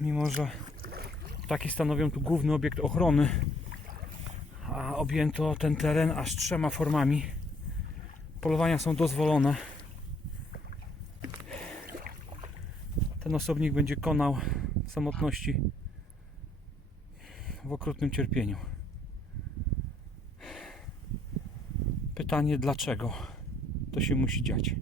mimo że ptaki stanowią tu główny obiekt ochrony, a objęto ten teren aż trzema formami. Polowania są dozwolone. Ten osobnik będzie konał samotności w okrutnym cierpieniu. Pytanie dlaczego to się musi dziać?